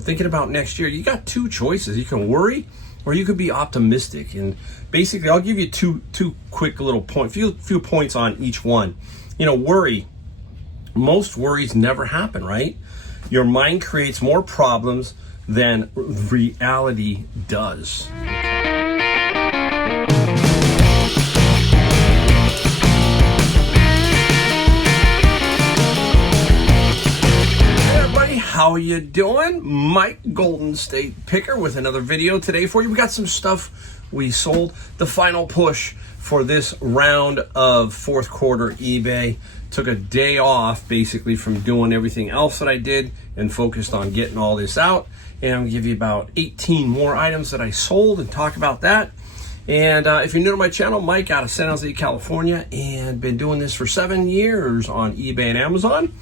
Thinking about next year, you got two choices. You can worry or you could be optimistic. And basically, I'll give you two quick little few points on each one. Worry. Most worries never happen, right? Your mind creates more problems than reality does. How you doing? Mike, Golden State Picker, with another video today for you. We got some stuff we sold. The final push for this round of fourth quarter eBay. Took a day off basically from doing everything else that I did and focused on getting all this out. And I'm gonna give you about 18 more items that I sold and talk about that. And if you're new to my channel, Mike out of San Jose, California, and been doing this for 7 years on eBay and Amazon.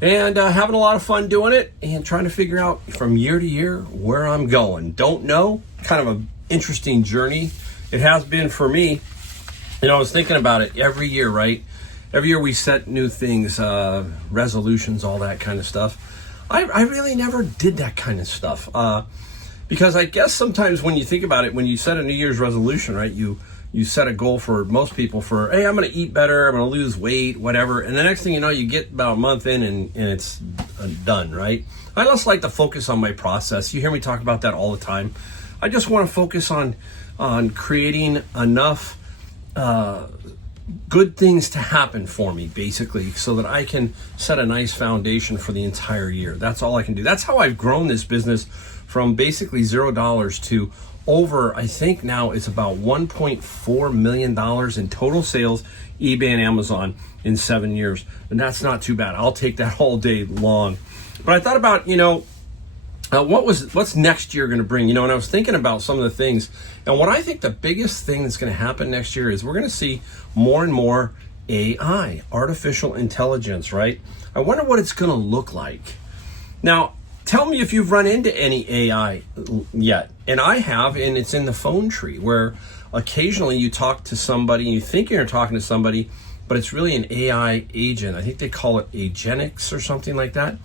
And having a lot of fun doing it and trying to figure out from year to year where I'm going. Don't know, kind of an interesting journey it has been for me. I was thinking about it every year, right? Every year we set new things, resolutions, all that kind of stuff. I really never did that kind of stuff because I guess sometimes when you think about it, when you set a New Year's resolution, right, you set a goal for most people for, hey, I'm going to eat better, I'm going to lose weight, whatever. And the next thing you know, you get about a month in and it's done, right? I just like to focus on my process. You hear me talk about that all the time. I just want to focus on creating enough good things to happen for me, basically, so that I can set a nice foundation for the entire year. That's all I can do. That's how I've grown this business from basically $0 to over, I think now it's about $1.4 million in total sales, eBay and Amazon, in 7 years. And that's not too bad. I'll take that all day long. But I thought about, what's next year going to bring? And I was thinking about some of the things. And what I think the biggest thing that's going to happen next year is we're going to see more and more AI, artificial intelligence, right? I wonder what it's going to look like. Now, tell me if you've run into any AI yet. And I have, and it's in the phone tree, where occasionally you talk to somebody and you think you're talking to somebody, but it's really an AI agent. I think they call it agenics or something like that.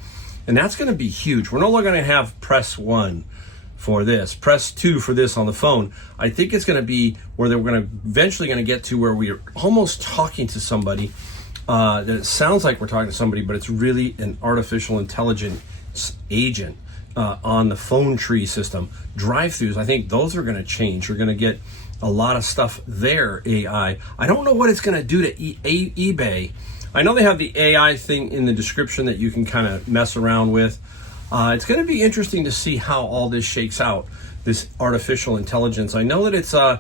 And that's going to be huge. We're no longer going to have press 1 for this, press 2 for this on the phone. I think it's going to be where we're going to eventually going to get to where we're almost talking to somebody, that it sounds like we're talking to somebody, but it's really an artificial intelligence agent on the phone tree system. Drive-throughs, I think those are going to change. We're going to get a lot of stuff there, AI. I don't know what it's going to do to eBay. I know they have the AI thing in the description that you can kind of mess around with. It's going to be interesting to see how all this shakes out, this artificial intelligence. I know that it's, I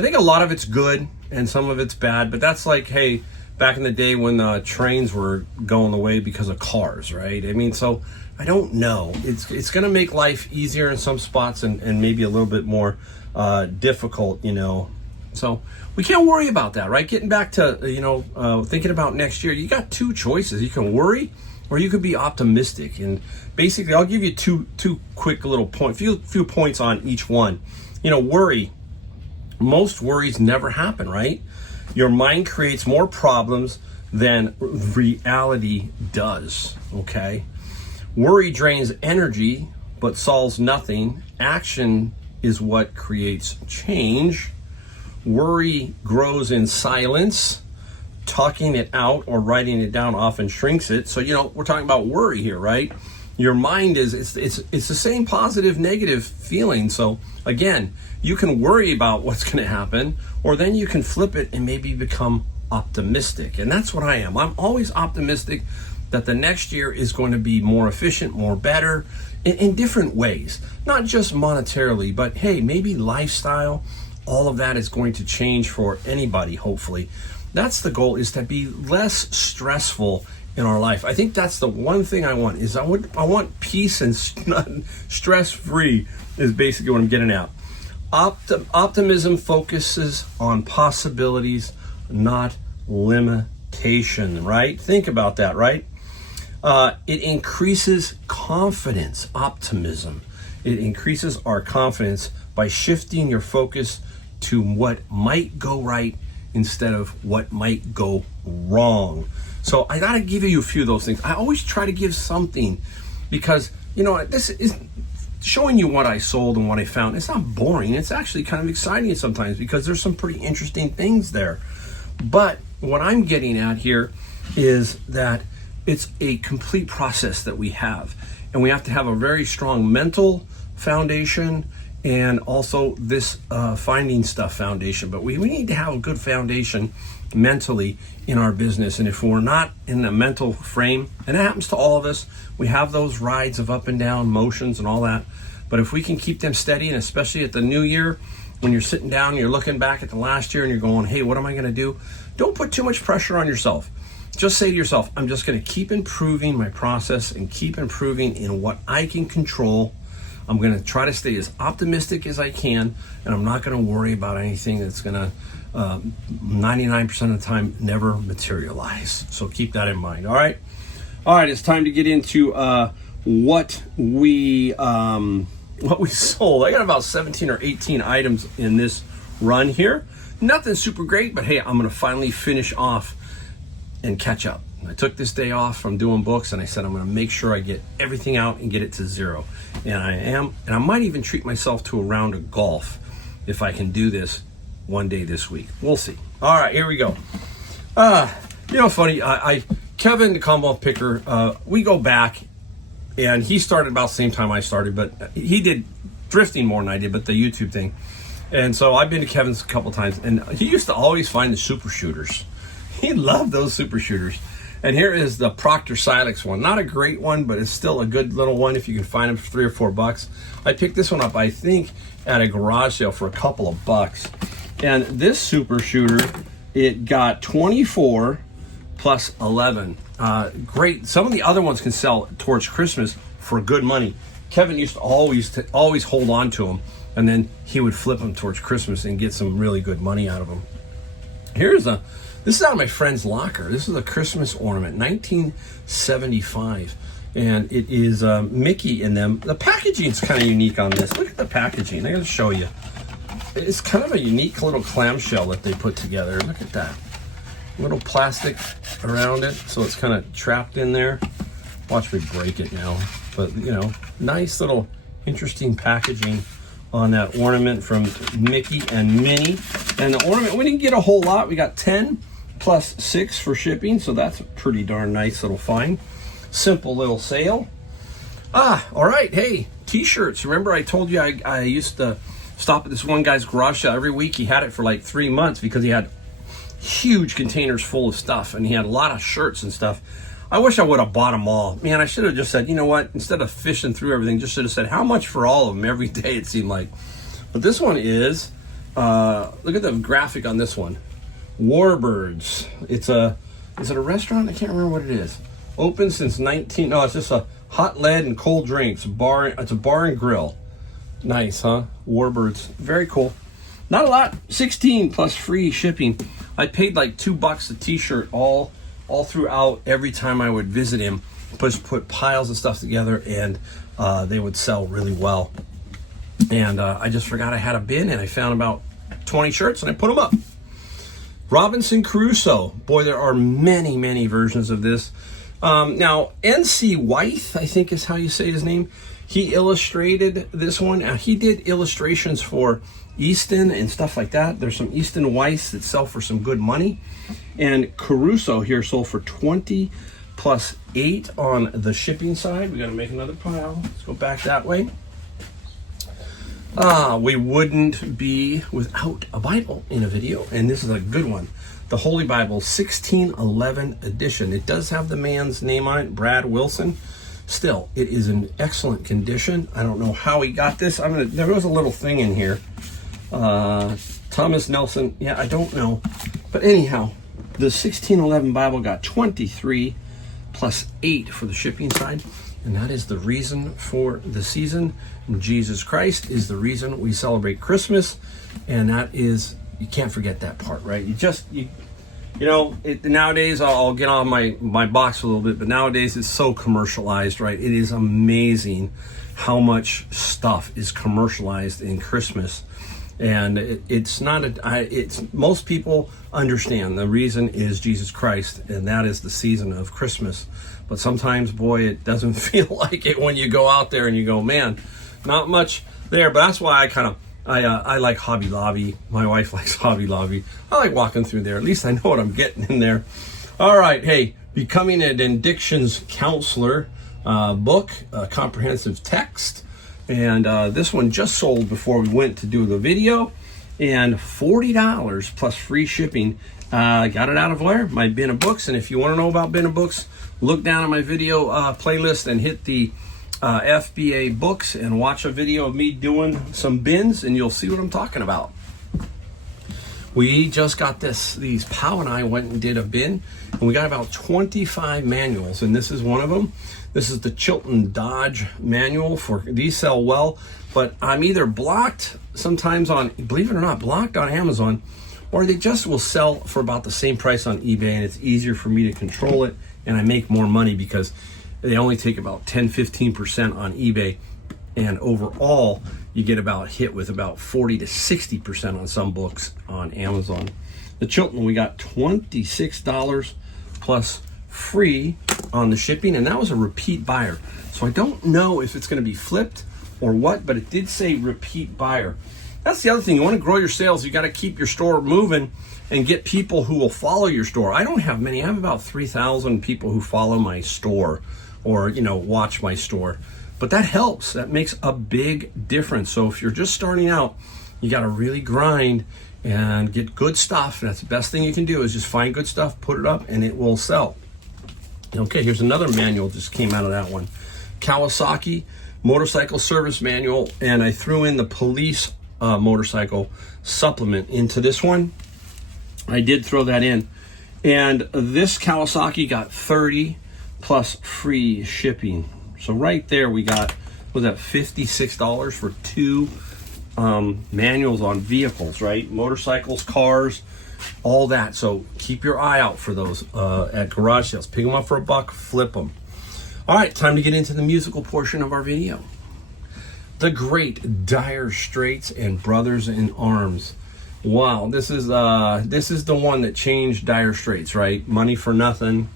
think a lot of it's good and some of it's bad, but that's like, hey, back in the day when trains were going away because of cars, right? I mean, so I don't know. It's going to make life easier in some spots and maybe a little bit more difficult, So we can't worry about that, right? Getting back to, thinking about next year, you got two choices. You can worry or you could be optimistic. And basically, I'll give you two quick little few points on each one. Worry. Most worries never happen, right? Your mind creates more problems than reality does, okay? Worry drains energy, but solves nothing. Action is what creates change. Worry grows in silence. Talking it out or writing it down often shrinks it. So, we're talking about worry here, right? Your mind it's the same positive, negative feeling. So again, you can worry about what's going to happen, or then you can flip it and maybe become optimistic. And that's what I am. I'm always optimistic that the next year is going to be more efficient, more better in different ways, not just monetarily, but hey, maybe lifestyle, all of that is going to change for anybody, hopefully. That's the goal, is to be less stressful in our life. I think that's the one thing I want, is I want peace and stress-free is basically what I'm getting at. Optimism focuses on possibilities, not limitation, right? Think about that, right? It increases confidence, optimism. It increases our confidence by shifting your focus to what might go right instead of what might go wrong. So I gotta give you a few of those things. I always try to give something because, you know, this is showing you what I sold and what I found. It's not boring. It's actually kind of exciting sometimes because there's some pretty interesting things there. But what I'm getting at here is that it's a complete process that we have. And we have to have a very strong mental foundation and also this finding stuff foundation. But we need to have a good foundation mentally in our business. And if we're not in the mental frame, and it happens to all of us, we have those rides of up and down motions and all that. But if we can keep them steady, and especially at the new year, when you're sitting down and you're looking back at the last year and you're going, hey, what am I going to do? Don't put too much pressure on yourself. Just say to yourself, I'm just going to keep improving my process and keep improving in what I can control. I'm going to try to stay as optimistic as I can, and I'm not going to worry about anything that's going to 99% of the time never materialize. So keep that in mind. All right, it's time to get into what we sold. I got about 17 or 18 items in this run here. Nothing super great, but hey, I'm going to finally finish off and catch up. I took this day off from doing books, and I said I'm going to make sure I get everything out and get it to zero. And I am, and I might even treat myself to a round of golf if I can do this one day this week. We'll see. All right, here we go. Funny, Kevin, the Commonwealth Picker, we go back, and he started about the same time I started, but he did drifting more than I did, but the YouTube thing. And so I've been to Kevin's a couple times, and he used to always find the super shooters. He loved those super shooters. And here is the Proctor Silex one. Not a great one, but it's still a good little one if you can find them for $3 or $4. I picked this one up, I think, at a garage sale for a couple of bucks. And this super shooter, it got 24 plus 11. Great. Some of the other ones can sell towards Christmas for good money. Kevin used to always hold on to them, and then he would flip them towards Christmas and get some really good money out of them. This is out of my friend's locker. This is a Christmas ornament, 1975. And it is Mickey in them. The packaging is kind of unique on this. Look at the packaging. I'm going to show you. It's kind of a unique little clamshell that they put together. Look at that. Little plastic around it, so it's kind of trapped in there. Watch me break it now. But, nice little interesting packaging on that ornament from Mickey and Minnie. And the ornament, we didn't get a whole lot. We got 10 plus 6 for shipping, so that's a pretty darn nice little find. Simple little sale. All right, hey, t-shirts. Remember I told you I used to stop at this one guy's garage sale every week. He had it for like 3 months because he had huge containers full of stuff, and he had a lot of shirts and stuff. I wish I would have bought them all. Man, I should have just said, you know what, instead of fishing through everything, just should have said how much for all of them every day, it seemed like. But this one is, look at the graphic on this one. Warbirds. Is it a restaurant? I can't remember what it is. Open since it's just a hot lead and cold drinks bar. It's a bar and grill. Nice, huh? Warbirds. Very cool. Not a lot. 16 plus free shipping. I paid like $2 a t-shirt all throughout every time I would visit him. Put piles of stuff together, and they would sell really well. And I just forgot I had a bin, and I found about 20 shirts, and I put them up. Robinson Crusoe. Boy, there are many, many versions of this. Now, N.C. Wythe, I think is how you say his name. He illustrated this one. He did illustrations for Easton and stuff like that. There's some Easton Weiss that sell for some good money. And Caruso here sold for 20 plus 8 on the shipping side. We got to make another pile. Let's go back that way. We wouldn't be without a Bible in a video, and this is a good one. The Holy Bible, 1611 edition. It does have the man's name on it, Brad Wilson. Still, it is in excellent condition. I don't know how he got this. There was a little thing in here. Thomas Nelson, I don't know. But anyhow, the 1611 Bible got 23 plus 8 for the shipping side. And that is the reason for the season. Jesus Christ is the reason we celebrate Christmas. And that is, you can't forget that part, right? Nowadays, I'll get on my box a little bit, but nowadays it's so commercialized, right? It is amazing how much stuff is commercialized in Christmas. And it's most people understand the reason is Jesus Christ, and that is the season of Christmas. but sometimes, boy, it doesn't feel like it when you go out there and you go, man, not much there. But that's why I like Hobby Lobby. My wife likes Hobby Lobby. I like walking through there. At least I know what I'm getting in there. All right, hey, Becoming an Addictions Counselor book, comprehensive text. And this one just sold before we went to do the video. And $40 plus free shipping. Got it out of where? My bin of books. And if you want to know about bin of books, look down at my video playlist and hit the FBA books and watch a video of me doing some bins, and you'll see what I'm talking about. We just got these. Pow and I went and did a bin, and we got about 25 manuals, and this is one of them. This is the Chilton Dodge manual. These sell well, but I'm either blocked sometimes on, believe it or not, blocked on Amazon, or they just will sell for about the same price on eBay, and it's easier for me to control it, and I make more money because they only take about 10-15% on eBay, and overall you get hit with about 40 to 60% on some books on Amazon. The Chilton, we got $26 plus free on the shipping, and that was a repeat buyer. So I don't know if it's going to be flipped or what, but it did say repeat buyer. That's the other thing. You want to grow your sales, you got to keep your store moving and get people who will follow your store. I don't have many. I have about 3,000 people who follow my store or, watch my store. But that helps. That makes a big difference. So if you're just starting out, you got to really grind and get good stuff. That's the best thing you can do is just find good stuff, put it up, and it will sell. Okay, here's another manual just came out of that one. Kawasaki Motorcycle Service Manual, and I threw in the police motorcycle supplement into this one. I did throw that in. And this Kawasaki got 30 plus free shipping. So right there we got, was that $56 for two manuals on vehicles, right? Motorcycles, cars, all that. So keep your eye out for those at garage sales. Pick them up for $1, flip them. All right, time to get into the musical portion of our video. The great Dire Straits and Brothers in Arms. Wow, this is the one that changed Dire Straits, right? Money for Nothing,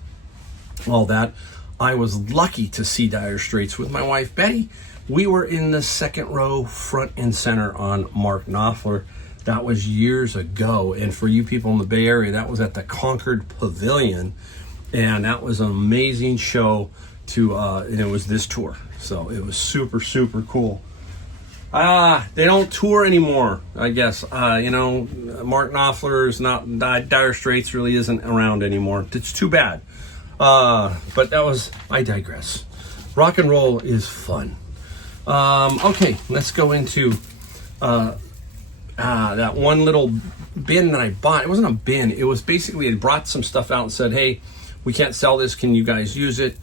all that. I was lucky to see Dire Straits with my wife Betty. We were in the second row, front and center on Mark Knopfler. That was years ago, and for you people in the Bay Area, that was at the Concord Pavilion, and that was an amazing show. And it was this tour, so it was super, super cool. They don't tour anymore, I guess. Mark Knopfler is not, Dire Straits really isn't around anymore. It's too bad. But I digress. Rock and roll is fun. Okay, let's go into that one little bin that I bought. It wasn't a bin. It was basically, I brought some stuff out and said, hey, we can't sell this. Can you guys use it?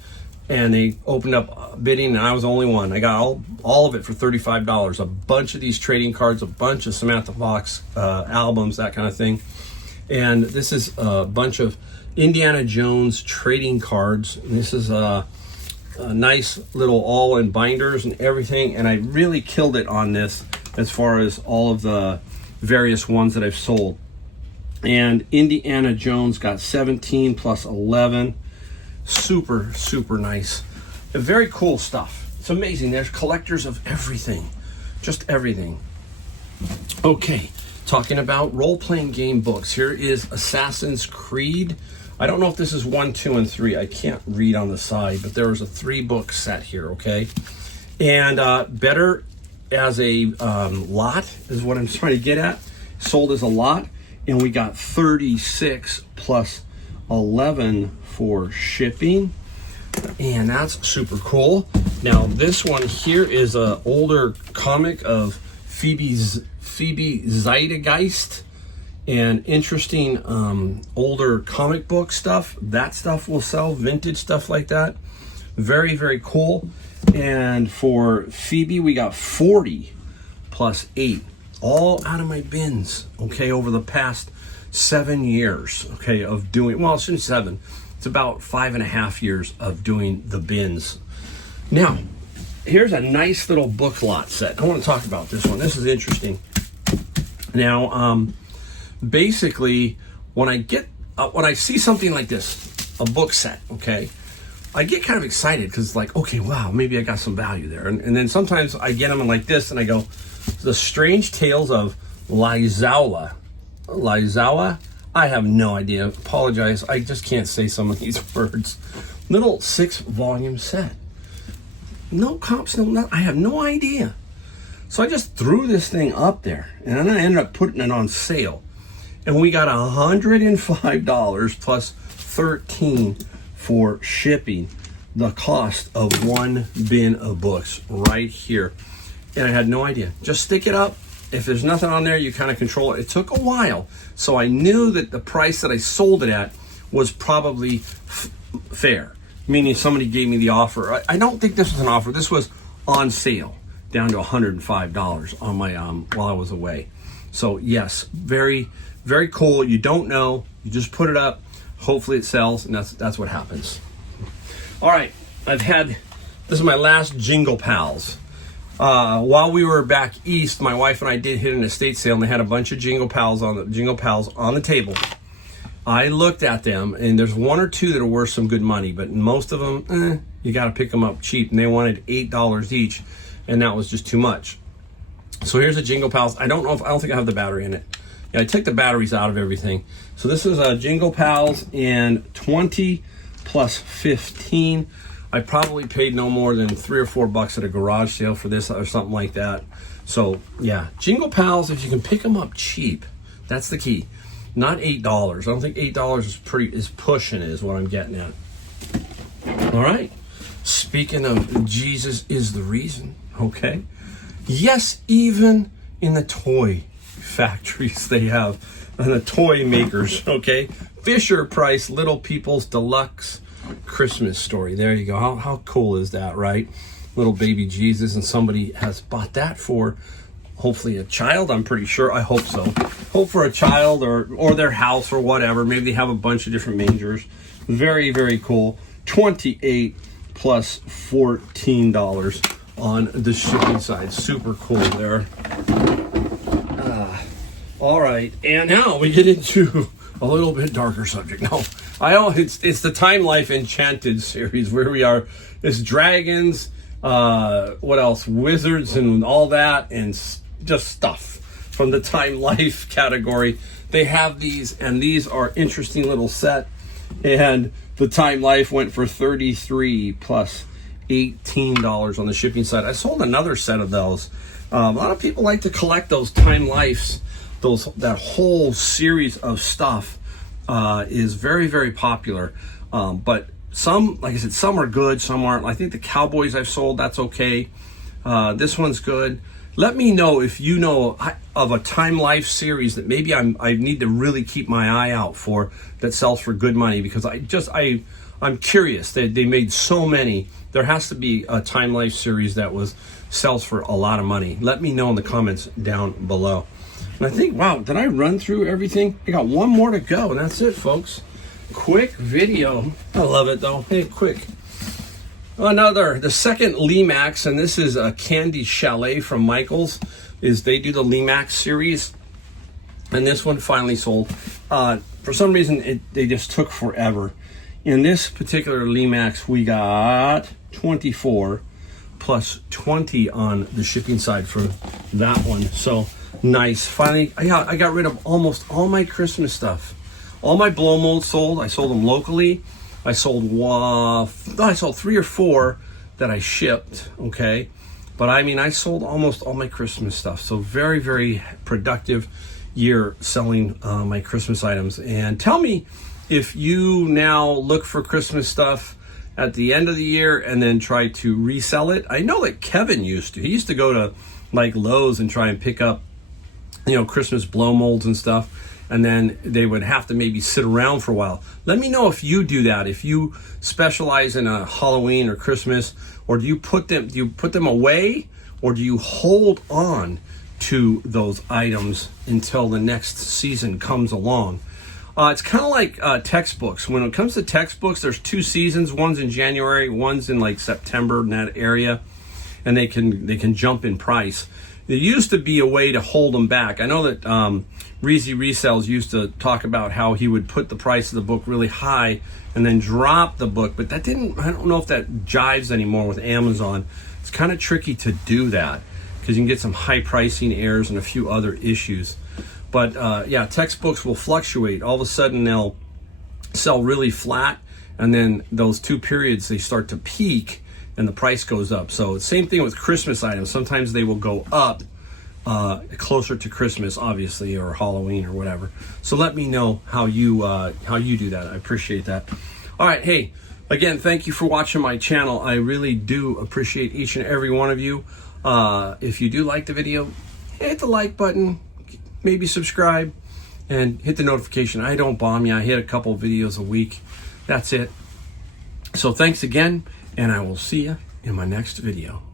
And they opened up bidding, and I was the only one. I got all of it for $35. A bunch of these trading cards, a bunch of Samantha Fox albums, that kind of thing. And this is a bunch of Indiana Jones trading cards. And this is a nice little all in binders and everything. And I really killed it on this as far as all of the various ones that I've sold. And Indiana Jones got 17 plus 11. Super, super nice. Very cool stuff. It's amazing. There's collectors of everything. Just everything. Okay, talking about role-playing game books. Here is Assassin's Creed. I don't know if this is 1, 2, and 3. I can't read on the side, but there was a 3-book set here, okay? And better as a lot is what I'm trying to get at. Sold as a lot, and we got 36 plus 11 for shipping, and that's super cool. Now this one here is a older comic of Phoebe Zeitgeist, and interesting older comic book stuff. That stuff will sell, vintage stuff like that. Very, very cool. And for Phoebe, we got 40 plus 8, all out of my bins, okay, over the past 7 years, okay, of doing, well, since 7, it's about 5.5 years of doing the bins. Now, here's a nice little book lot set. I want to talk about this one. This is interesting. Now, basically, when I see something like this, a book set, okay, I get kind of excited because like, okay, wow, maybe I got some value there. And then sometimes I get them like this and I go, The Strange Tales of Lizawa. Lizawa? I have no idea. Apologize. I just can't say some of these words. Little 6-volume set. No comps, no nothing. I have no idea. So I just threw this thing up there, and then I ended up putting it on sale. And we got $105 plus $13 for shipping. The cost of one bin of books right here. And I had no idea. Just stick it up. If there's nothing on there, you kind of control it. It took a while. So I knew that the price that I sold it at was probably fair. Meaning somebody gave me the offer. I don't think this was an offer. This was on sale, down to $105 on my while I was away. So yes, very, very cool. You don't know. You just put it up. Hopefully it sells, and that's what happens. All right, this is my last Jingle Pals. While we were back east, my wife and I did hit an estate sale, and they had a bunch of Jingle Pals on the table. I looked at them, and there's one or two that are worth some good money, but most of them, you got to pick them up cheap, and they wanted $8 each, and that was just too much. So here's a Jingle Pals. I don't think I have the battery in it. Yeah, I took the batteries out of everything. So this is a Jingle Pals and 20 plus 15. I probably paid no more than $3 or $4 at a garage sale for this or something like that. So yeah, Jingle Pals, if you can pick them up cheap, that's the key. Not $8. I don't think $8 is pushing it, is what I'm getting at. All right. Speaking of Jesus is the reason, okay? Yes, even in the toy factories they have, and the toy makers, okay? Fisher Price Little People's Deluxe Christmas Story. There you go. How cool is that, right? Little baby Jesus, and somebody has bought that for hopefully a child. I'm pretty sure. I hope so. Hope for a child or their house or whatever. Maybe they have a bunch of different mangers. Very, very cool. $28 plus $14 on the shipping side. Super cool there. All right, and now we get into a little bit darker subject. No, it's the Time Life Enchanted series where we are. It's dragons, what else? Wizards and all that, and just stuff from the Time Life category. They have these, and these are interesting little set. And the Time Life went for $33 plus $18 on the shipping side. I sold another set of those. A lot of people like to collect those Time Lifes. That whole series of stuff is very, very popular. But some, like I said, some are good, some aren't. I think the Cowboys I've sold, that's okay. This one's good. Let me know if you know of a Time Life series that maybe I need to really keep my eye out for that sells for good money, because I'm curious. They made so many. There has to be a Time Life series that sells for a lot of money. Let me know in the comments down below. And I think, wow, did I run through everything? I got one more to go, and that's it, folks. Quick video. I love it, though. Hey, quick. The second Limax, and this is a Candy Chalet from Michaels, they do the Limax series, and this one finally sold. For some reason, they just took forever. In this particular Limax, we got 24 plus 20 on the shipping side for that one. So nice. Finally, I got rid of almost all my Christmas stuff. All my blow molds sold. I sold them locally. I sold 3 or 4 that I shipped, okay? But I mean, I sold almost all my Christmas stuff. So very, very productive year selling my Christmas items. And tell me if you now look for Christmas stuff at the end of the year and then try to resell it. I know that Kevin used to. He used to go to like Lowe's and try and pick up, Christmas blow molds and stuff. And then they would have to maybe sit around for a while. Let me know if you do that. If you specialize in a Halloween or Christmas, or do you put them away, or do you hold on to those items until the next season comes along? It's kind of like textbooks. When it comes to textbooks, there's 2 seasons. One's in January, one's in like September, in that area. and they can jump in price. There used to be a way to hold them back. I know that Reezy Resells used to talk about how he would put the price of the book really high and then drop the book, but that didn't, I don't know if that jives anymore with Amazon. It's kind of tricky to do that because you can get some high pricing errors and a few other issues. But yeah, textbooks will fluctuate. All of a sudden they'll sell really flat, and then those 2 periods they start to peak and the price goes up. So same thing with Christmas items. Sometimes they will go up closer to Christmas, obviously, or Halloween or whatever. So let me know how you do that. I appreciate that. All right, hey, again, thank you for watching my channel. I really do appreciate each and every one of you. If you do like the video, hit the like button, maybe subscribe, and hit the notification. I don't bomb you. I hit a couple videos a week. That's it. So thanks again, and I will see you in my next video.